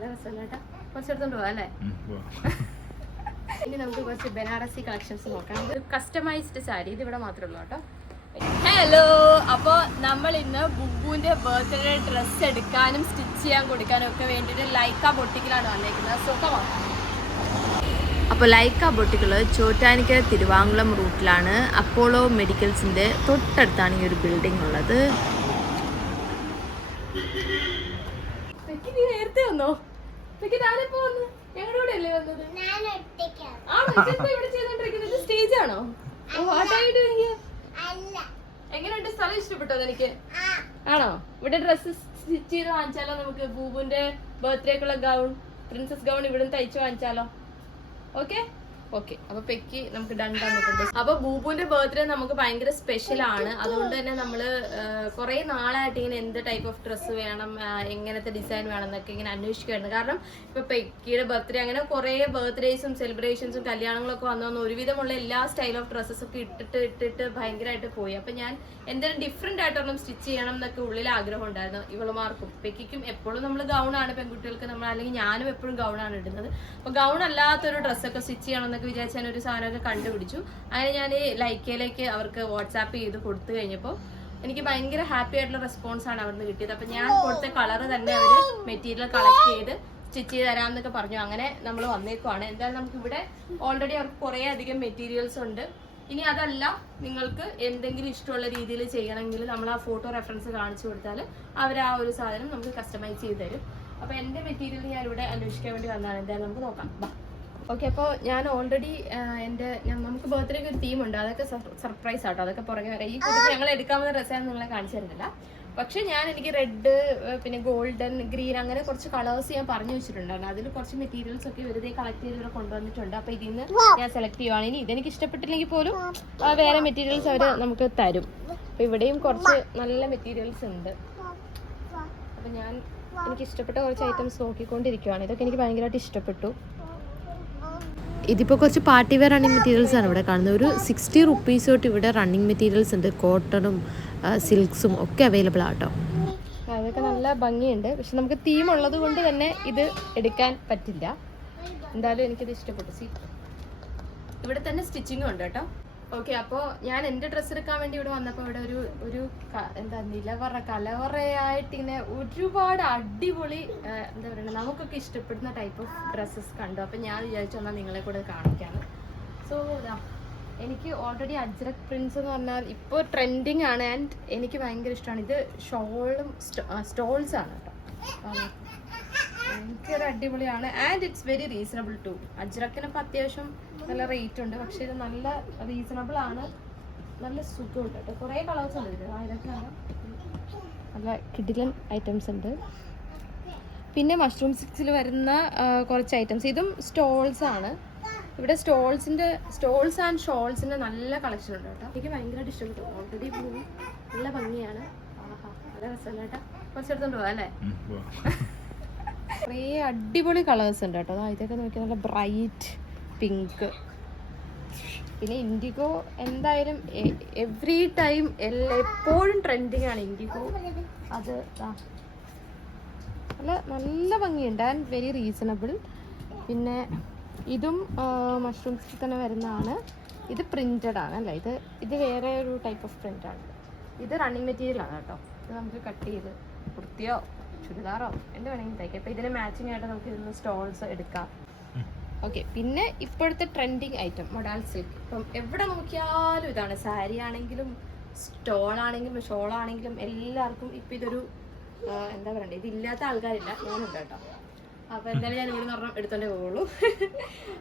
കുറച്ചെടുത്തോണ്ട് പോവാം അല്ലേ? ഇനി നമുക്ക് കുറച്ച് ബനാറസി കളക്ഷൻസ് നോക്കാം. ഒരു കസ്റ്റമൈസ്ഡ് സാരി ഇത് ഇവിടെ മാത്രമേ ഉള്ളൂ കേട്ടോ. ഹലോ, അപ്പോൾ നമ്മൾ ഇന്ന് ബുബുവിൻ്റെ ബർത്ത്ഡേ ഡ്രസ്സ് എടുക്കാനും സ്റ്റിച്ച് ചെയ്യാൻ കൊടുക്കാനും ഒക്കെ വേണ്ടിയിട്ട് ലൈക്ക ബൊട്ടിക്കിലാണ് വന്നേക്കുന്നത്. സുഖമാണ്. അപ്പോൾ ലൈക്ക ബൊട്ടിക്കിൾ ചോറ്റാനിക്കര തിരുവാങ്കുളം റൂട്ടിലാണ്. അപ്പോളോ മെഡിക്കൽസിൻ്റെ തൊട്ടടുത്താണ് ഈ ഒരു ബിൽഡിംഗ് ഉള്ളത്. നേരത്തെ വന്നോ? ഞങ്ങളുടെ കൂടെ അല്ലേ വന്നത്? സ്റ്റേജ് ആണോ? എങ്ങനെയുണ്ട്? സ്ഥലം ഇഷ്ടപ്പെട്ടോ എനിക്ക്? ആണോ? ഇവിടെ ഡ്രസ്സ് സ്റ്റിച്ച് ചെയ്ത് വാങ്ങിച്ചാലോ? നമുക്ക് ബൂബുന്റെ ബർത്ത്ഡേക്കുള്ള ഗൗൺ, പ്രിൻസസ് ഗൗൺ ഇവിടെ തയ്ച്ചു വാങ്ങിച്ചാലോ? Okay okay. അപ്പൊ പെക്കി നമുക്ക് ഡൺ തന്നിട്ടുണ്ട്. അപ്പൊ ബൂബുവിന്റെ ബർത്ത്ഡേ നമുക്ക് ഭയങ്കര സ്പെഷ്യൽ ആണ്. അതുകൊണ്ട് തന്നെ നമ്മള് കുറെ നാളായിട്ട് ഇങ്ങനെ എന്ത് ടൈപ്പ് ഓഫ് ഡ്രസ്സ് വേണം, എങ്ങനത്തെ ഡിസൈൻ വേണം എന്നൊക്കെ ഇങ്ങനെ അന്വേഷിക്കുമായിരുന്നു. കാരണം ഇപ്പൊ പെക്കിയുടെ ബർത്ത്ഡേ അങ്ങനെ കുറെ ബർത്ത്ഡേസും സെലിബ്രേഷൻസും കല്യാണങ്ങളൊക്കെ വന്നു ഒരുവിധമുള്ള എല്ലാ സ്റ്റൈൽ ഓഫ് ഡ്രസ്സസ് ഒക്കെ ഇട്ടിട്ട് ഭയങ്കരമായിട്ട് പോയി. അപ്പൊ ഞാൻ എന്തെങ്കിലും ഡിഫറെന്റ് ആയിട്ടൊന്നും സ്റ്റിച്ച് ചെയ്യണം എന്നൊക്കെ ഉള്ളിൽ ആഗ്രഹം ഉണ്ടായിരുന്നു. ഇവളുമാർക്കും പെക്കിക്കും എപ്പോഴും നമ്മൾ ഗൗണാണ്, പെൺകുട്ടികൾക്ക് നമ്മൾ, അല്ലെങ്കിൽ ഞാനും എപ്പോഴും ഗൗണാണ് ഇടുന്നത്. അപ്പൊ ഗൗൺ അല്ലാത്തൊരു ഡ്രസ്സൊക്കെ സ്റ്റിച്ച് ചെയ്യണം വിചാരിച്ച് ഞാൻ ഒരു സാധനമൊക്കെ കണ്ടുപിടിച്ചു. അങ്ങനെ ഞാൻ ലൈക്കയിലേക്ക് അവർക്ക് വാട്സാപ്പ് ചെയ്ത് കൊടുത്തു കഴിഞ്ഞപ്പോൾ എനിക്ക് ഭയങ്കര ഹാപ്പി ആയിട്ടുള്ള റെസ്പോൺസ് ആണ് അവിടുന്ന് കിട്ടിയത്. അപ്പൊ ഞാൻ കൊടുത്ത കളർ തന്നെ അവര് മെറ്റീരിയൽ കളക്ട് ചെയ്ത് സ്റ്റിച്ച് ചെയ്ത് തരാമെന്നൊക്കെ പറഞ്ഞു. അങ്ങനെ നമ്മൾ വന്നേക്കുവാണ്. എന്തായാലും നമുക്ക് ഇവിടെ ഓൾറെഡി അവർക്ക് കുറേ അധികം മെറ്റീരിയൽസ് ഉണ്ട്. ഇനി അതല്ല, നിങ്ങൾക്ക് എന്തെങ്കിലും ഇഷ്ടമുള്ള രീതിയിൽ ചെയ്യണമെങ്കിൽ നമ്മൾ ആ ഫോട്ടോ റെഫറൻസ് കാണിച്ചു കൊടുത്താൽ അവർ ആ ഒരു സാധനം നമുക്ക് കസ്റ്റമൈസ് ചെയ്ത് തരും. അപ്പൊ എന്റെ മെറ്റീരിയൽ ഞാൻ ഇവിടെ അന്വേഷിക്കാൻ വേണ്ടി വന്നതാണ്. എന്തായാലും നമുക്ക് നോക്കാം. ഓക്കെ. അപ്പോൾ ഞാൻ ഓൾറെഡി നമുക്ക് ബർത്ത്ഡേക്ക് ഒരു തീമുണ്ട്, അതൊക്കെ സർപ്രൈസ് ആട്ടോ. അതൊക്കെ പുറകെ വരാം. ഈ കൂട്ടത്തിൽ ഞങ്ങൾ എടുക്കാവുന്ന ഡ്രസ്സാണ് നിങ്ങളെ കാണിച്ചു തരുന്നില്ല. പക്ഷെ എനിക്ക് റെഡ്, പിന്നെ ഗോൾഡൻ, ഗ്രീൻ, അങ്ങനെ കുറച്ച് കളേഴ്സ് ഞാൻ പറഞ്ഞു വെച്ചിട്ടുണ്ടായിരുന്നു. അതിൽ കുറച്ച് മെറ്റീരിയൽസ് ഒക്കെ വെറുതെ കളക്ട് ചെയ്ത് ഇവിടെ കൊണ്ടുവന്നിട്ടുണ്ട്. അപ്പോൾ ഇതിൽ നിന്ന് ഞാൻ സെലക്ട് ചെയ്യുവാണ്. ഇനി ഇതെനിക്ക് ഇഷ്ടപ്പെട്ടില്ലെങ്കിൽ പോലും വേറെ മെറ്റീരിയൽസ് അവർ നമുക്ക് തരും. അപ്പോൾ ഇവിടെയും കുറച്ച് നല്ല മെറ്റീരിയൽസ് ഉണ്ട്. അപ്പോൾ എനിക്ക് ഇഷ്ടപ്പെട്ട കുറച്ച് ഐറ്റംസ് നോക്കിക്കൊണ്ടിരിക്കുകയാണ്. ഇതൊക്കെ എനിക്ക് ഭയങ്കരമായിട്ട് ഇഷ്ടപ്പെട്ടു. ഇതിപ്പോൾ കുറച്ച് പാർട്ടി വെയർ റണ്ണിങ് മെറ്റീരിയൽസ് ആണ് ഇവിടെ കാണുന്നത്. ഒരു 60 റുപ്പീസ് തൊട്ട് ഇവിടെ റണ്ണിങ് മെറ്റീരിയൽസ് ഉണ്ട്. കോട്ടണും സിൽക്സും ഒക്കെ അവൈലബിൾ ആട്ടോ. അതൊക്കെ നല്ല ഭംഗിയുണ്ട്. പക്ഷെ നമുക്ക് തീം ഉള്ളത് കൊണ്ട് തന്നെ ഇത് എടുക്കാൻ പറ്റില്ല. എന്തായാലും എനിക്കിത് ഇഷ്ടപ്പെട്ടു. ഇവിടെ തന്നെ സ്റ്റിച്ചിങ്ങും ഉണ്ട് കേട്ടോ. ഓക്കെ. അപ്പോൾ ഞാൻ എൻ്റെ ഡ്രസ്സ് എടുക്കാൻ വേണ്ടി ഇവിടെ വന്നപ്പോൾ ഇവിടെ ഒരു കലവറയായിട്ട് ഇങ്ങനെ ഒരുപാട് അടിപൊളി എന്താ പറയുക, നമുക്കൊക്കെ ഇഷ്ടപ്പെടുന്ന ടൈപ്പ് ഓഫ് ഡ്രസ്സസ് കണ്ടു. അപ്പം ഞാൻ വിചാരിച്ചു എന്നാൽ നിങ്ങളെ കൂടെ കാണിക്കാണ്. സോ എനിക്ക് ഓൾറെഡി അജ്രക് പ്രിൻസ് എന്ന് പറഞ്ഞാൽ ഇപ്പോൾ ട്രെൻഡിങ് ആണ്. ആൻഡ് എനിക്ക് ഭയങ്കര ഇഷ്ടമാണ്. ഇത് ഷോളും സ്റ്റോൾസ് ആണ് കേട്ടോ. ഭയങ്കര അടിപൊളിയാണ്. And it's very reasonable too. അജ്രക്കിനപ്പോൾ അത്യാവശ്യം നല്ല റേറ്റ് ഉണ്ട്, പക്ഷെ ഇത് നല്ല റീസണബിൾ ആണ്. നല്ല സുഖമുണ്ട് കേട്ടോ. കുറേ കളേഴ്സ് ഉണ്ട് ഇത്. ഇതൊക്കെയാണ് നല്ല കിഡിലൻ ഐറ്റംസ് ഉണ്ട്. പിന്നെ മഷ്റൂം സിക്സിൽ വരുന്ന കുറച്ച് ഐറ്റംസ്. ഇതും സ്റ്റോൾസ് ആണ്. ഇവിടെ സ്റ്റോൾസ് ആൻഡ് ഷോൾസിൻ്റെ നല്ല കളക്ഷൻ ഉണ്ട് കേട്ടോ. എനിക്ക് ഭയങ്കരമായിട്ട് ഇഷ്ടപ്പെട്ടു. ഓൾറെഡി പോയി നല്ല ഭംഗിയാണ്. നല്ല രസമല്ല കേട്ടോ. കുറച്ചെടുത്തോണ്ട് പോവാം അല്ലേ? കുറേ അടിപൊളി കളേഴ്സ് ഉണ്ട് കേട്ടോ. ഇതൊക്കെ നോക്കിയാൽ നല്ല ബ്രൈറ്റ് പിങ്ക്, പിന്നെ ഇൻഡിഗോ. എന്തായാലും എവറി ടൈം എപ്പോഴും ട്രെൻഡിങ് ആണ് ഇൻഡിഗോ. അത് നല്ല ഭംഗിയുണ്ട് ആൻഡ് വെരി റീസണബിൾ. പിന്നെ ഇതും മഷ്റൂംസിൽ തന്നെ വരുന്നതാണ്. ഇത് പ്രിന്റഡ് ആണ് അല്ലേ? ഇത് വേറെ ഒരു ടൈപ്പ് ഓഫ് പ്രിൻ്റാണ്. ഇത് റണ്ണിങ് മെറ്റീരിയൽ ആണ് കേട്ടോ. ഇത് നമുക്ക് കട്ട് ചെയ്ത് കുർത്തിയോ ചുരിദാറോ എന്ത് വേണമെങ്കിൽ തയ്ക്കാം. അപ്പോൾ ഇതിന് മാച്ചിങ് ആയിട്ട് നമുക്ക് ഇതിന് സ്റ്റോൾസ് എടുക്കാം. ഓക്കെ. പിന്നെ ഇപ്പോഴത്തെ ട്രെൻഡിങ് ഐറ്റം മൊഡാൾ സിൽക്ക്. ഇപ്പം എവിടെ നോക്കിയാലും ഇതാണ്. സാരി ആണെങ്കിലും സ്റ്റോളാണെങ്കിലും ഷോളാണെങ്കിലും എല്ലാവർക്കും ഇപ്പം ഇതൊരു എന്താ പറയണ്ടേ, ഇതില്ലാത്ത ആൾക്കാരില്ല. ഞാനുണ്ട് കേട്ടോ. അപ്പോൾ എന്തായാലും ഞാൻ ഇവിടെ നിന്ന് എടുത്തോണ്ടേ പോകുള്ളൂ.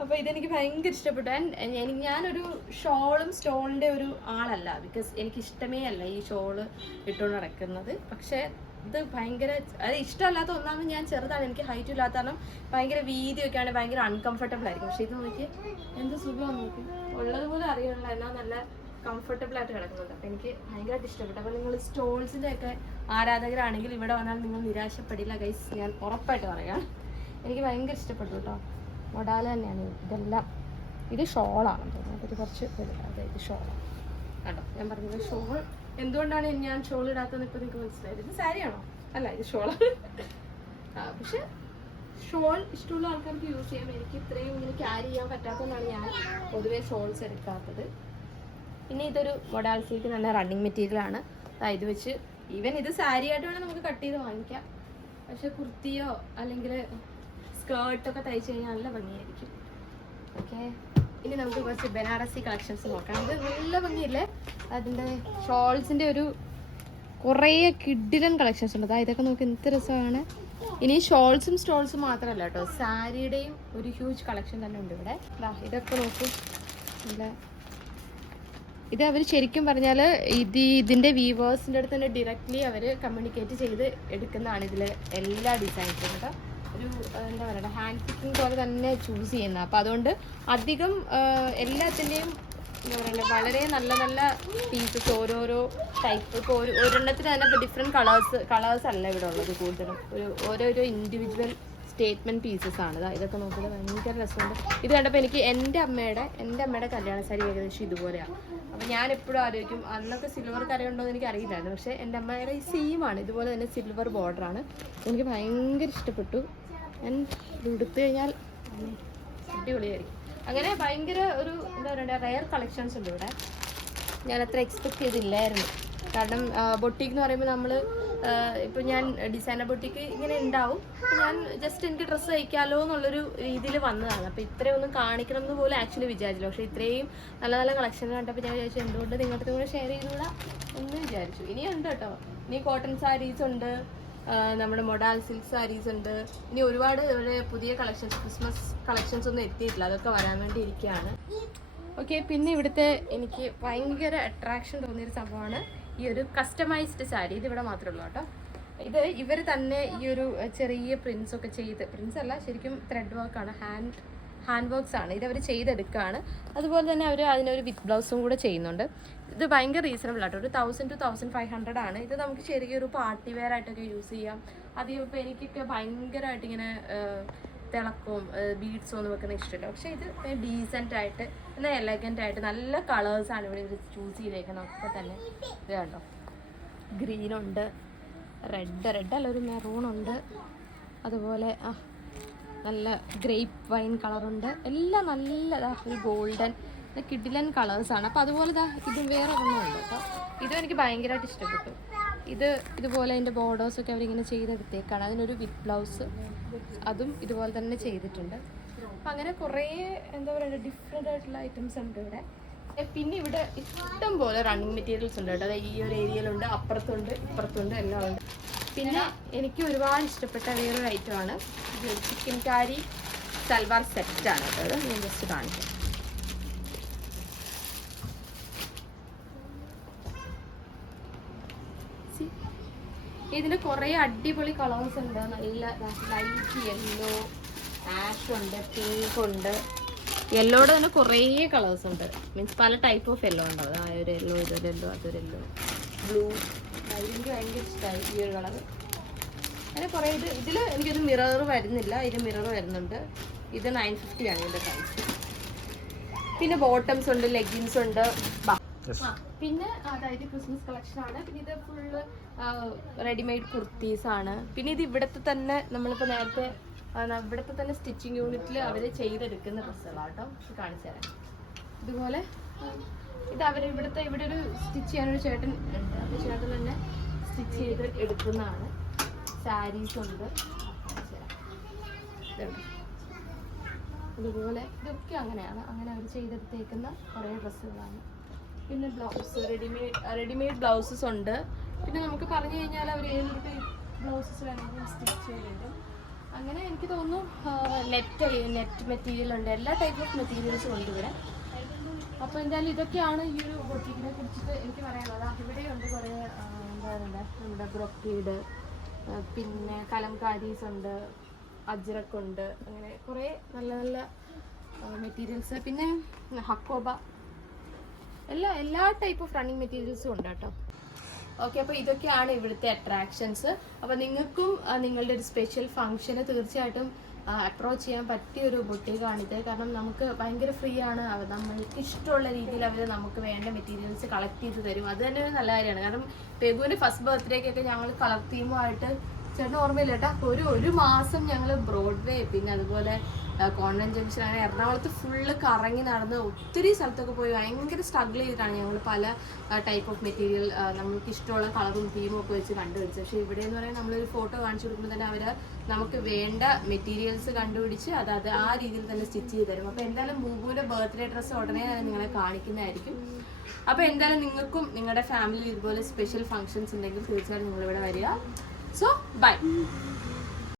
അപ്പോൾ ഇതെനിക്ക് ഭയങ്കര ഇഷ്ടപ്പെട്ടു. ആൻഡ് ഞാനൊരു ഷോളും സ്റ്റോളിൻ്റെ ഒരു ആളല്ല. ബിക്കോസ് എനിക്ക് ഇഷ്ടമേ അല്ല ഈ ഷോള് ഇട്ടുകൊണ്ട് നടക്കുന്നത്. പക്ഷേ ഇത് ഭയങ്കര ഇഷ്ടമല്ലാത്ത ഒന്നാമത് ഞാൻ ചെറുതാണ്, എനിക്ക് ഹൈറ്റ് ഇല്ലാത്ത കാരണം ഭയങ്കര വീതിയൊക്കെയാണ്, ഭയങ്കര അൺകംഫർട്ടബിൾ ആയിരിക്കും. പക്ഷെ ഇത് നോക്കി എന്ത് സുഖമാണ് നോക്കി, ഉള്ളതുപോലെ അറിയാനുള്ള എന്നാൽ നല്ല കംഫർട്ടബിൾ ആയിട്ട് കിടക്കുന്നുണ്ട്. അപ്പം എനിക്ക് ഭയങ്കരമായിട്ട് ഇഷ്ടപ്പെട്ടു. അപ്പോൾ നിങ്ങൾ സ്റ്റോൾസിൻ്റെ ഒക്കെ ആരാധകരാണെങ്കിൽ ഇവിടെ വന്നാൽ നിങ്ങൾ നിരാശപ്പെടില്ല ഗൈസ്, ഞാൻ ഉറപ്പായിട്ട് പറയാം. എനിക്ക് ഭയങ്കര ഇഷ്ടപ്പെട്ടു കേട്ടോ. മൊഡാൽ തന്നെയാണ് ഇതെല്ലാം. ഇത് ഷോളാണെന്ന് തോന്നുന്നു. ഇത് കുറച്ച് അതായത് ഷോളാണ് കേട്ടോ. ഞാൻ പറഞ്ഞത് ഷോൾ എന്തുകൊണ്ടാണ് ഞാൻ ഷോൾ ഇടാത്തതെന്ന് ഇപ്പോൾ നിങ്ങൾക്ക് മനസ്സിലായത്. ഇത് സാരിയാണോ? അല്ല, ഇത് ഷോളാണ്. പക്ഷെ ഷോൾ ഇഷ്ടമുള്ള ആൾക്കാർക്ക് യൂസ് ചെയ്യാം. എനിക്ക് ഇത്രയും ഇങ്ങനെ ക്യാരി ചെയ്യാൻ പറ്റാത്തതുകൊണ്ടാണ് ഞാൻ പൊതുവേ ഷോൾസ് എടുക്കാത്തത്. പിന്നെ ഇതൊരു മൊഡാൾ സിൽക്ക് നല്ല റണ്ണിങ് മെറ്റീരിയൽ ആണ്. ഇത് വെച്ച് ഈവൻ ഇത് സാരി ആയിട്ട് വേണം നമുക്ക് കട്ട് ചെയ്ത് വാങ്ങിക്കാം. പക്ഷെ കുർത്തിയോ അല്ലെങ്കിൽ സ്കേർട്ടൊക്കെ തയ്ച്ചു കഴിഞ്ഞാൽ നല്ല ഭംഗിയായിരിക്കും. ഓക്കെ, ഇനി നമുക്ക് കുറച്ച് ബനാറസി കളക്ഷൻസ് നോക്കാം. ഇത് നല്ല ഭംഗിയില്ലേ? അതിൻ്റെ ഷോൾസിൻ്റെ ഒരു കുറേ കിഡിലൻ കളക്ഷൻസ് ഉണ്ട്. ഇതൊക്കെ നമുക്ക് എന്ത് രസമാണ്. ഇനി ഷോൾസും സ്റ്റോൾസും മാത്രമല്ല കേട്ടോ, സാരിയുടെയും ഒരു ഹ്യൂജ് കളക്ഷൻ തന്നെ ഉണ്ട് ഇവിടെ. ഇതൊക്കെ നോക്കൂ. നല്ല ഇത് അവർ ശരിക്കും പറഞ്ഞാൽ ഇതിൻ്റെ വീവേഴ്സിൻ്റെ അടുത്ത് തന്നെ ഡയറക്റ്റ്ലി അവർ കമ്മ്യൂണിക്കേറ്റ് ചെയ്ത് എടുക്കുന്നതാണ് ഇതിൽ എല്ലാ ഡിസൈൻസും കേട്ടോ. ഒരു എന്താ പറയുക, ഹാൻഡ് പിക്കിങ് പോലെ തന്നെ ചൂസ് ചെയ്യുന്നത്. അപ്പോൾ അതുകൊണ്ട് അധികം എല്ലാത്തിൻ്റെയും എന്താ പറയുക, വളരെ നല്ല നല്ല പീസസ് ഓരോരോ ടൈപ്പ്. ഇപ്പോൾ ഒരെണ്ണത്തിന് തന്നെ ഇപ്പോൾ ഡിഫറെൻറ്റ് കളേഴ്സ് അല്ല ഇവിടെ ഉള്ളത്. കൂടുതലും ഓരോരോ ഇൻഡിവിജ്വൽ സ്റ്റേറ്റ്മെൻറ്റ് പീസസ് ആണ്. ഇതൊക്കെ നോക്കുന്നത് ഭയങ്കര രസമുണ്ട്. ഇത് കണ്ടപ്പോൾ എനിക്ക് എൻ്റെ അമ്മയുടെ കല്യാണ സാരി ഏകദേശം ഇതുപോലെയാണ്. അപ്പോൾ ഞാൻ എപ്പോഴും ആലോചിക്കും, അന്നൊക്കെ സിൽവർ കരയുണ്ടോ എന്ന് എനിക്ക് അറിയില്ലായിരുന്നു. പക്ഷേ എൻ്റെ അമ്മയുടെ ഈ സെയിമാണ്, ഇതുപോലെ തന്നെ സിൽവർ ബോർഡറാണ്. എനിക്ക് ഭയങ്കര ഇഷ്ടപ്പെട്ടു. ഞാൻ ഇത് എടുത്തു കഴിഞ്ഞാൽ അടിപൊളിയായിരിക്കും. അങ്ങനെ ഭയങ്കര ഒരു എന്താ പറയുക, റെയർ കളക്ഷൻസ് ഉണ്ട് ഇവിടെ. ഞാൻ അത്ര എക്സ്പെക്ട് ചെയ്തില്ലായിരുന്നു. കാരണം ബൊട്ടീക്ക് എന്ന് പറയുമ്പോൾ നമ്മൾ ഇപ്പോൾ ഞാൻ ഡിസൈനർ ബൊട്ടീക്ക് ഇങ്ങനെ ഉണ്ടാവും. ഞാൻ ജസ്റ്റ് എനിക്ക് ഡ്രസ്സ് തയ്ക്കാമല്ലോ എന്നുള്ളൊരു രീതിയിൽ വന്നതാണ്. അപ്പോൾ ഇത്രയൊന്നും കാണിക്കണം എന്ന് പോലും ആക്ച്വലി വിചാരിച്ചില്ല. പക്ഷേ ഇത്രയും നല്ല നല്ല കളക്ഷൻ കണ്ടപ്പോൾ ഞാൻ വിചാരിച്ചു എന്തുകൊണ്ട് നിങ്ങളുടെ കൂടെ ഷെയർ ചെയ്തുകൂടാ എന്ന് വിചാരിച്ചു. ഇനിയുണ്ട് കേട്ടോ. ഇനി കോട്ടൺ സാരീസ് ഉണ്ട്, നമ്മുടെ മൊഡാൾ സിൽക്ക് സാരീസ് ഉണ്ട്. ഇനി ഒരുപാട് ഇവിടെ പുതിയ കളക്ഷൻസ്, ക്രിസ്മസ് കളക്ഷൻസ് ഒന്നും എത്തിയിട്ടില്ല. അതൊക്കെ വരാൻ വേണ്ടി ഇരിക്കുകയാണ്. ഓക്കെ, പിന്നെ ഇവിടുത്തെ എനിക്ക് ഭയങ്കര അട്രാക്ഷൻ തോന്നിയൊരു സംഭവമാണ് ഈ ഒരു കസ്റ്റമൈസ്ഡ് സാരി. ഇത് ഇവിടെ മാത്രമേ ഉള്ളൂ കേട്ടോ. ഇത് ഇവർ തന്നെ ഈ ഒരു ചെറിയ പ്രിൻസ് ഒക്കെ ചെയ്ത്, പ്രിൻസ് അല്ല ശരിക്കും ത്രെഡ് വർക്കാണ്, ഹാൻഡ് വർക്ക്സ് ആണ്. ഇതവർ ചെയ്തെടുക്കുകയാണ്. അതുപോലെ തന്നെ അവർ അതിനൊരു വിത്ത് ബ്ലൗസും കൂടെ ചെയ്യുന്നുണ്ട്. ഇത് ഭയങ്കര റീസണബിൾ ആട്ടോ. ഒരു 1000 to 1500 ആണ്. ഇത് നമുക്ക് ചെറിയൊരു പാർട്ടി വെയർ ആയിട്ടൊക്കെ യൂസ് ചെയ്യാം. അധികം ഇപ്പോൾ എനിക്കൊക്കെ ഭയങ്കരമായിട്ട് ഇങ്ങനെ തിളക്കവും ബീഡ്സും ഒന്നും വെക്കുന്ന ഇഷ്ടമില്ല. പക്ഷേ ഇത് ഡീസൻ്റ് ആയിട്ട് എന്നാൽ എലഗൻ്റ് ആയിട്ട് നല്ല കളേഴ്സാണ് ഇവിടെ ഇത് ചൂസ് ചെയ്തേക്കുന്നത്. ഒക്കെ തന്നെ ഇത് കണ്ടോ, ഗ്രീനുണ്ട്, റെഡ് അല്ല ഒരു മെറൂണുണ്ട്, അതുപോലെ നല്ല ഗ്രേപ്പ് വൈൻ കളറുണ്ട്. എല്ലാം നല്ല ഒരു ഗോൾഡൻ കിഡിലൻ കളേഴ്സാണ്. അപ്പോൾ അതുപോലെ ഇതും വേറെ ഒന്നുമുണ്ട് കേട്ടോ. ഇതും എനിക്ക് ഭയങ്കരമായിട്ട് ഇഷ്ടപ്പെട്ടു. ഇതുപോലെ അതിൻ്റെ ബോർഡേഴ്സൊക്കെ അവരിങ്ങനെ ചെയ്തെടുത്തേക്കാണ്. അതിനൊരു വിത്ത് ബ്ലൗസ് അതും ഇതുപോലെ തന്നെ ചെയ്തിട്ടുണ്ട്. അപ്പം അങ്ങനെ കുറേ എന്താ പറയുക ഡിഫറെൻ്റ് ആയിട്ടുള്ള ഐറ്റംസ് ഉണ്ട് ഇവിടെ. പിന്നെ ഇവിടെ ഇഷ്ടം പോലെ റണ്ണിങ് മെറ്റീരിയൽസ് ഉണ്ട് കേട്ടോ. ഈ ഒരു ഏരിയയിലുണ്ട്, അപ്പുറത്തുണ്ട്, ഇപ്പുറത്തുണ്ട്, എല്ലാം ഉണ്ട്. പിന്നെ എനിക്ക് ഒരുപാട് ഇഷ്ടപ്പെട്ട വേറൊരു ഐറ്റമാണ് ചിക്കൻ കാരി സൽവാർ സെറ്റാണ് കേട്ടോ. അത് ഞാൻ ജസ്റ്റ് കാണിക്കാം. ഇതിന് കുറേ അടിപൊളി കളേഴ്സ് ഉണ്ട്. നല്ല ലൈറ്റ് യെല്ലോ, ആഷ് ഉണ്ട്, പിങ്ക് ഉണ്ട്. യെല്ലോയുടെ തന്നെ കുറേ കളേഴ്സ് ഉണ്ട്. മീൻസ് പല ടൈപ്പ് ഓഫ് യെല്ലോ ഉണ്ട്. ഒരു യെല്ലോ, ഇതൊരു യെല്ലോ, അതൊരു യെല്ലോ, ബ്ലൂ. എനിക്ക് ഭയങ്കര ഇഷ്ടമായി ഈ ഒരു കളർ. അങ്ങനെ കുറേ ഇതിൽ എനിക്കൊരു മിറർ വരുന്നില്ല. ഇത് മിറർ വരുന്നുണ്ട്. ഇത് 950 ആണ് ഇതിൻ്റെ പ്രൈസ്. പിന്നെ ബോട്ടംസ് ഉണ്ട്, ലെഗിൻസ് ഉണ്ട്. പിന്നെ അതായത് ക്രിസ്മസ് കളക്ഷൻ ആണ്. പിന്നെ ഇത് ഫുള്ള് റെഡിമെയ്ഡ് കുർത്തീസ് ആണ്. പിന്നെ ഇത് ഇവിടുത്തെ തന്നെ നമ്മളിപ്പോൾ നേരത്തെ ഇവിടുത്തെ തന്നെ സ്റ്റിച്ചിങ് യൂണിറ്റിൽ അവർ ചെയ്തെടുക്കുന്ന ഡ്രസ്സുകളാണ് കേട്ടോ. കാണിച്ചു തരാം. ഇതുപോലെ ഇത് അവർ ഇവിടെ ഒരു സ്റ്റിച്ച് ചെയ്യാനൊരു ചേട്ടൻ ഉണ്ട്. അപ്പോൾ ചേട്ടൻ തന്നെ സ്റ്റിച്ച് ചെയ്ത് എടുക്കുന്നതാണ്. സാരീസ് ഉണ്ട്. അതുപോലെ ഇതൊക്കെ അങ്ങനെയാണ്. അങ്ങനെ അവർ ചെയ്തെടുത്തേക്കുന്ന കുറേ ഡ്രസ്സുകളാണ്. പിന്നെ ബ്ലൗസ് റെഡിമെയ്ഡ് ബ്ലൗസസ് ഉണ്ട്. പിന്നെ നമുക്ക് പറഞ്ഞു കഴിഞ്ഞാൽ അവർ ഏതൊക്കെ ബ്ലൗസസ് വേണമെങ്കിലും സ്റ്റിച്ച് ചെയ്തിട്ടും. അങ്ങനെ എനിക്ക് തോന്നുന്നു നെറ്റ് മെറ്റീരിയൽ ഉണ്ട്. എല്ലാ ടൈപ്പ് ഓഫ് മെറ്റീരിയൽസും ഉണ്ട് ഇവിടെ. അപ്പോൾ എന്തായാലും ഇതൊക്കെയാണ് ഈ ഒരു ബൊട്ടീക്കിനെ കുറിച്ചിട്ട് എനിക്ക് പറയാനുള്ളത്. ഇവിടെയുണ്ട് കുറേ എന്താ പറയുക നമ്മുടെ ബ്രൊക്കേഡ്, പിന്നെ കലംകാരീസ് ഉണ്ട്, അജ്രക്കുണ്ട്. അങ്ങനെ കുറേ നല്ല നല്ല മെറ്റീരിയൽസ്. പിന്നെ ഹക്കോബ, എല്ലാ ടൈപ്പ് ഓഫ് റണ്ണിങ് മെറ്റീരിയൽസും ഉണ്ട് കേട്ടോ. ഓക്കെ, അപ്പോൾ ഇതൊക്കെയാണ് ഇവിടുത്തെ അട്രാക്ഷൻസ്. അപ്പോൾ നിങ്ങൾക്കും നിങ്ങളുടെ ഒരു സ്പെഷ്യൽ ഫംഗ്ഷന് തീർച്ചയായിട്ടും അപ്രോച്ച് ചെയ്യാൻ പറ്റിയ ഒരു ബൊട്ടീക്കാണിത്. കാരണം നമുക്ക് ഭയങ്കര ഫ്രീ ആണ്. നമ്മൾക്ക് ഇഷ്ടമുള്ള രീതിയിൽ അവർ നമുക്ക് വേണ്ട മെറ്റീരിയൽസ് കളക്ട് ചെയ്ത് തരും. അത് തന്നെ ഒരു നല്ല കാര്യമാണ്. കാരണം പെഗുവിൻ്റെ ഫസ്റ്റ് ബർത്ത്ഡേക്കൊക്കെ ഞങ്ങൾ കളർ തീമുമായിട്ട് ചേട്ടന് ഓർമ്മയില്ല കേട്ടാ. ഒരു മാസം ഞങ്ങൾ ബ്രോഡ്വേ പിന്നെ അതുപോലെ കോൺവെന്റ് ജംഗ്ഷൻ അങ്ങനെ എറണാകുളത്ത് ഫുള്ള് കറങ്ങി നടന്ന് ഒത്തിരി സ്ഥലത്തൊക്കെ പോയി ഭയങ്കര സ്ട്രഗിൾ ചെയ്തിട്ടാണ് ഞങ്ങൾ പല ടൈപ്പ് ഓഫ് മെറ്റീരിയൽ നമുക്ക് ഇഷ്ടമുള്ള കളറും തീമും ഒക്കെ വെച്ച് കണ്ടുപിടിച്ചത്. പക്ഷേ ഇവിടെ എന്ന് പറയുന്നത് നമ്മളൊരു ഫോട്ടോ കാണിച്ചു കൊടുക്കുമ്പോൾ തന്നെ അവർ നമുക്ക് വേണ്ട മെറ്റീരിയൽസ് കണ്ടുപിടിച്ച് അത് ആ രീതിയിൽ തന്നെ സ്റ്റിച്ച് ചെയ്ത് തരും. അപ്പോൾ എന്തായാലും ബൂബുവിൻ്റെ ബർത്ത്ഡേ ഡ്രസ്സ് ഉടനെ തന്നെ നിങ്ങളെ കാണിക്കുന്നതായിരിക്കും. അപ്പോൾ എന്തായാലും നിങ്ങൾക്കും നിങ്ങളുടെ ഫാമിലിയിൽ ഇതുപോലെ സ്പെഷ്യൽ ഫങ്ഷൻസ് ഉണ്ടെങ്കിൽ തീർച്ചയായിട്ടും നിങ്ങളിവിടെ വരിക. So by.